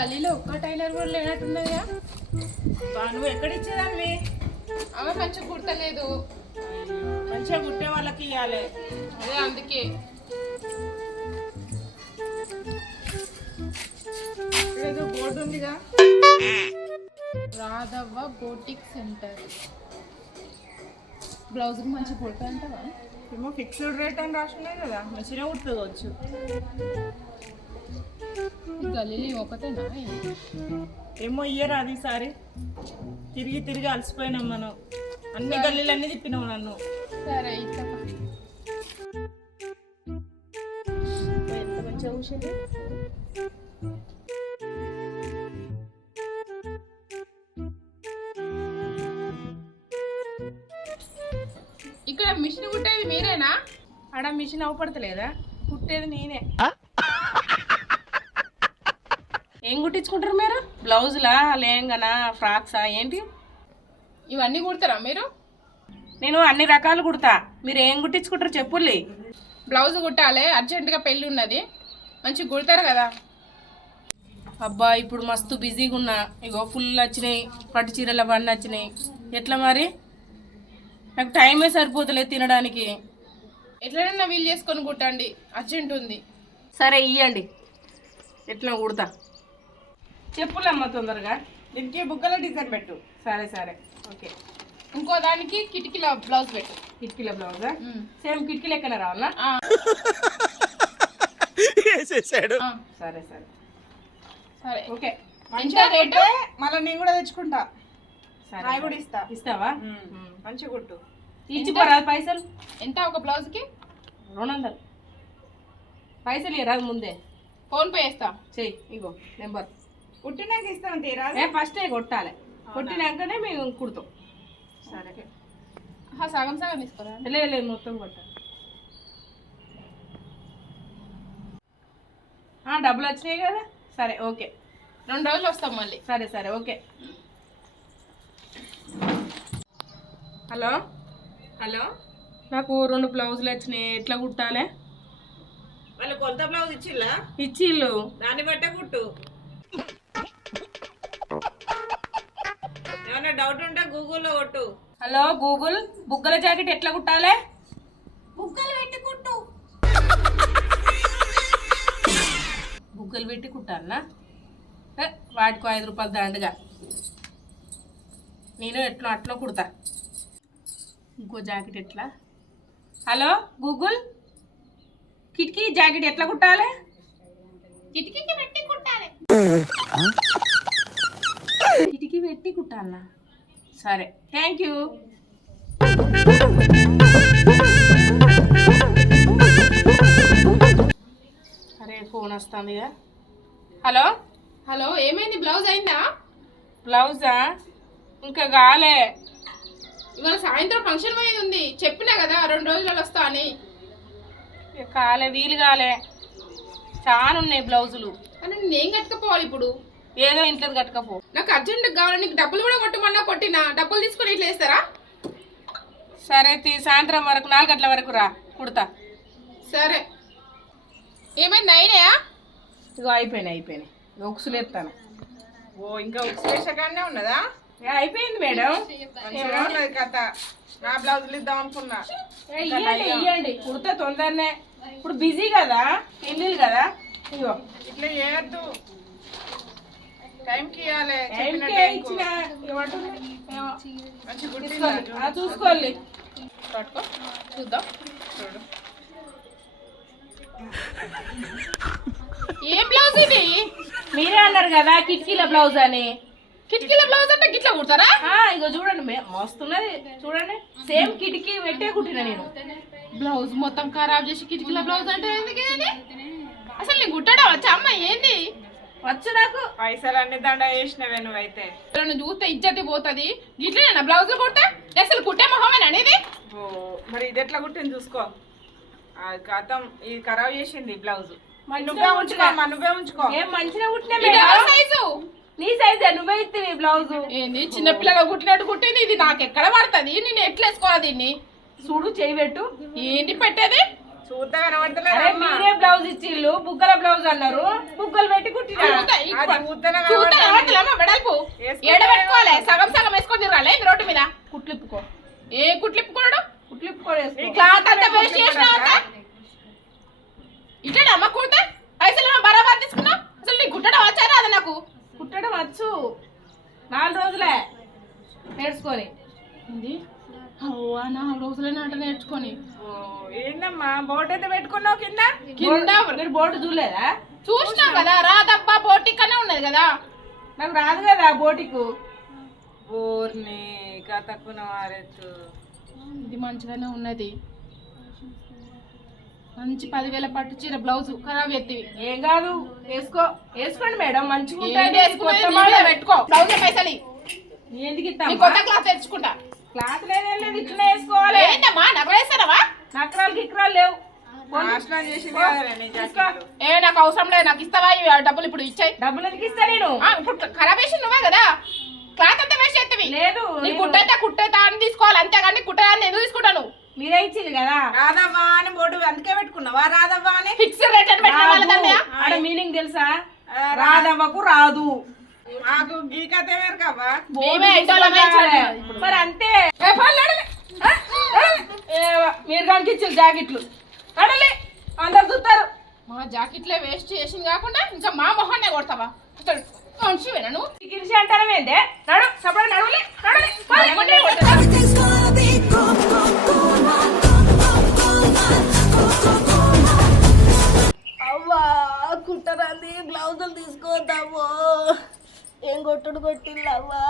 గల్లీలో ఒక్క టైలర్ కూడా లేనట్టున్నదిగా. బా, నువ్వు ఎక్కడ ఇచ్చేదాన్ని ఆమె మంచిగా కుడతలేదు. మంచిగా కుట్టే వాళ్ళకి ఇవ్వాలి అదే అందుకే. ఏదో బోర్డు ఉందిగా. Radhavva boutique centre. బ్లౌజ్కి మంచిగా కుడతాయంటావా ఏమో ఫిక్స్డ్ రేట్ అని రాసున్నాయి కదా. మంచిగా కుట్టుకోవచ్చు ఒకటేనా? ఏమో ఇయ్యరా అది సారి తిరిగి తిరిగి అలసిపోయినాం మనం. అన్ని గల్లీలన్నీ తిప్పినాం నన్ను. సరే ఇట్లా ఎంత మంచిగా కూర్చుంది ఇక్కడ మిషన్ కుట్టేది మీరేనా? ఆడ మిషన్ అవపడతలేదా? కుట్టేది నేనే. ఏం కుట్టించుకుంటారు మీరు? బ్లౌజులా లేంగనా ఫ్రాక్సా ఏంటి? ఇవన్నీ కుడతారా మీరు? నేను అన్ని రకాలు కుడతా. మీరు ఏం కుట్టించుకుంటారు చెప్పుల్లి. బ్లౌజ్ కుట్టాలి అర్జెంటుగా పెళ్ళి ఉన్నది మంచిగా కుడతారు కదా. అబ్బా ఇప్పుడు మస్తు బిజీగా ఉన్నా ఇగో ఫుల్ వచ్చినాయి పట్టు చీరల బండి వచ్చినాయి. ఎట్లా మరి? నాకు టైమే సరిపోతలేదు తినడానికి. ఎట్లైనా వీలు చేసుకొని కుట్టండి. అర్జెంట్ ఉంది. సరే ఇయ్యండి. ఎట్లా కుడతా? చెప్పులమ్మ తొందరగా. దీనికి బుగ్గల డిజైన్ పెట్టు. సరే సరే. ఓకే. ఇంకో దానికి కిటికీల బ్లౌజ్ పెట్టు. కిటికీల బ్లౌజా. సేమ్ కిటికీ లెక్కన రావాలా? వేసేసాడు. సరే సరే. సరే. ఓకే. ఎంత రేటు? మళ్ళీ నేను కూడా తెచ్చుకుంటా. సరే కూడా ఇస్తా. ఇస్తావా? మంచిగా కుట్టు. ఇచ్చిపోరా పైసలు? ఎంత ఒక బ్లౌజ్కి? రెండు వందలు పైసలు ఇరాదు ముందే? ఫోన్ పే చేస్తా. చెయ్యి ఇగో నెంబర్. కుట్టినాక ఇస్తాను తీరా ఏ ఫస్ట్ కొట్టాలి. కొట్టినాకనే మేము కుడతాం. సరే. సగం సగం తీసుకోరా? లేదు లేదు మొత్తం కొట్టాలి ఆ, డబ్బులు వచ్చినాయి కదా? సరే ఓకే. రెండు రోజులు వస్తాం మళ్ళీ. సరే సరే ఓకే. హలో? హలో? నాకు రెండు బ్లౌజులు వచ్చినాయి. ఎట్లా కుట్టాలి? వాళ్ళు కొలత బ్లౌజ్ ఇచ్చిల్లా? ఇచ్చిళ్ళు దాన్ని బట్టే కుట్టు. ఏమైనా డౌట్ ఉంటే గూగుల్లో కొట్టు. హలో గూగుల్ బుగ్గల జాకెట్ ఎట్లా కుట్టాలి? బుగ్గలు పెట్టి కుట్టు. బుగ్గలు పెట్టి కుట్టాలనా? వాటికి ఐదు రూపాయలు దండగా. నేను ఎట్లా అట్లా కుడతా. ఇంకో జాకెట్ ఎట్లా? హలో గూగుల్ కిటికీ జాకెట్ ఎట్లా కుట్టాలి? కిటికీకి పెట్టి కుట్టాలి. కిటికీ పెట్టి కుట్టాలనా? సరే. థ్యాంక్ యూ అరే ఫోన్ వస్తుంది కదా హలో హలో ఏమైంది? బ్లౌజ్ అయిందా? బ్లౌజా ఇంకా కాలే. ఇవాళ సాయంత్రం ఫంక్షన్ పోయేది ఉంది చెప్పినా కదా రెండు రోజులలో వస్తా అని. కాలే వీలు కాలే. చాలా ఉన్నాయి బ్లౌజులు. కానీ నేను కట్టుకపోవాలి ఇప్పుడు? ఏదో ఇంట్లో కట్టుకపో. నాకు అర్జెంట్ కావాలి నీకు డబ్బులు కూడా కొట్టమన్నా కొట్టినా. డబ్బులు తీసుకొని ఇట్లా వేస్తారా సరే తీ సాయంత్రం వరకు నాలుగు గంటల వరకు రా కుడతా. సరే. ఏమైంది అయినాయా? ఇగో అయిపోయినాయి అయిపోయినాయి. ఒక్సులు ఎత్తాను. ఓ ఇంకా ఉక్సేషగానే ఉన్నదా? అయిపోయింది మేడం. కథ. నా బ్లౌజులు ఇద్దాం అనుకున్నా. ఇయ్యండి కుడితే తొందరనే. ఇప్పుడు బిజీ కదా పెళ్ళిళ్ళు కదా. ఇగో ఇట్లా చేయొద్దు. టైంకి ఇవ్వాలి. ఇచ్చిన పట్టుకో చూద్దాం. చూడు. ఏ బ్లౌజ్ ఇది? మీరే అన్నారు కదా కిటికీల బ్లౌజ్ అని. కిటికీల బ్లౌజ్ అంటే గిట్లా కుడతారా? ఆ, ఇగో చూడండి మస్తున్నది. చూడండి. సేమ్ కిటికీ పెట్టే కుట్టిన నేను. బ్లౌజ్ మొత్తం ఖరాబ్ చేసి కిటికీల బ్లౌజ్ అంటే ఎందుకు? అసలు నీకు కుట్టడం వచ్చా? అమ్మ ఏంది? వచ్చు నాకు. పైసలు అన్ని దండ వేసినవే నువ్వైతే. ఎవరైనా చూస్తే ఇజ్జతి పోతుంది. ఇట్లనేనా బ్లౌజ్ కుడితే అసలు కుట్టే మొహమేనా ఇది ఓ మరి ఇది ఎట్లా కుట్టింది చూసుకో. ఆ కథం ఇది ఖరాబ్ చేసింది బ్లౌజ్. నువ్వే ఉంచుకో అమ్మా నువ్వే ఉంచుకో. ఏం మంచిగా కుట్టినా ఇది ఎవరి నీ సైజే నువ్వే ఇస్తే బ్లౌజ్. ఏంది చిన్నపిల్లగా కుట్టినట్టు కుట్టింది ఇది నాకు ఎక్కడ పడుతుంది? నేను ఎట్లా వేసుకోవాలి దీన్ని? చూడు చేయి పెట్టు. ఏంటి పెట్టేది? మీరే బ్లౌజ్ ఇచ్చిళ్ళు బుగ్గల బ్లౌజ్ అన్నారు బుగ్గలు పెట్టి కుట్టినాడల్పు ఏడబెట్టుకోవాలి సగం సగం వేసుకొని తిరగాలి రోడ్డు మీద? కుట్లిప్పుకో. ఏ కుట్లిప్పుకోడు? కుట్లిప్పుకోలేదు క్లాత్ అంతా అవ్వా నాలుగు రోజులే నాట నేర్చుకొని. ఓ, ఏందమ్మా బోట్ అయితే పెట్టుకున్నావు కింద? కింద? మీరు బోర్డు చూడలేదా? చూసినావు కదా రాదబ్బా బోటికనే ఉన్నది కదా. నాకు రాదు కదా బోటికు. బోర్ని కథకున వారెత్తు. ఇది మంచిగానే ఉన్నది. మంచి పదివేల పట్టు చీర బ్లౌజ్ ఖరాబ్ ఎత్తివి ఏం కాదు వేసుకో. వేసుకోండి మేడం మంచిగా. పెట్టుకో. బ్లౌజ్ పైసలు. ఎందుకు కొత్త క్లాస్ తెచ్చుకుంటా. క్లాత్ లేదేం లేదు ఇట్లా వేసుకోవాలి. ఏంటమ్మా నగలేస్తానవా? నక్రాలు గిక్రాలు లేవు. నాశనం చేసింది కదరా నీ జాకెట్లు. ఏ నాకు అవసరం లేదు నాకు ఇస్తావా? ఇవి ఆ డబ్బులు ఇప్పుడు ఇచ్చాయి. డబ్బులు ఎందుకు ఇస్తా నేను? ఇప్పుడు ఖరాబ్ చేసి నువ్వే కదా. క్లాత్ అంతా వేస్ట్ చేస్తావి. లేదు నీ నేను- కుట్టైతే కుట్టైతే అని తీసుకోవాలి అంతేగాని కుట్టేదాన్ని ఎందుకు తీసుకుంటాను? మీరే ఇచ్చింది కదా. రాధవ్వా అని బోర్డు అందుకే పెట్టుకున్నావా? రాధవ్వా అని? ఫిక్స్ రేట్ అని పెట్టిన వాళ్ళ ఆడ మీనింగ్ తెలుసా? రాదవ్వకు రాదు. మాకు గీ కథ మేమే ఇచ్చాము. మరి అంతే. ఏ, పో, నడలే. ఆ, నడలే. ఏ, మీరు కనిపించారు జాకెట్లు. నడలే అందరు చూస్తారు. మా జాకెట్లే వేస్ట్ చేసింది కాకుండా ఇంకా మా మొహాన్నే కొడతావా? అసలు మనిషివేనా నువ్వు? గిరిసి అంటారా ఏందే నడు సపడ నడవలే. నడలే. ఏం కొట్టుడు కొట్టిల్లవ్వా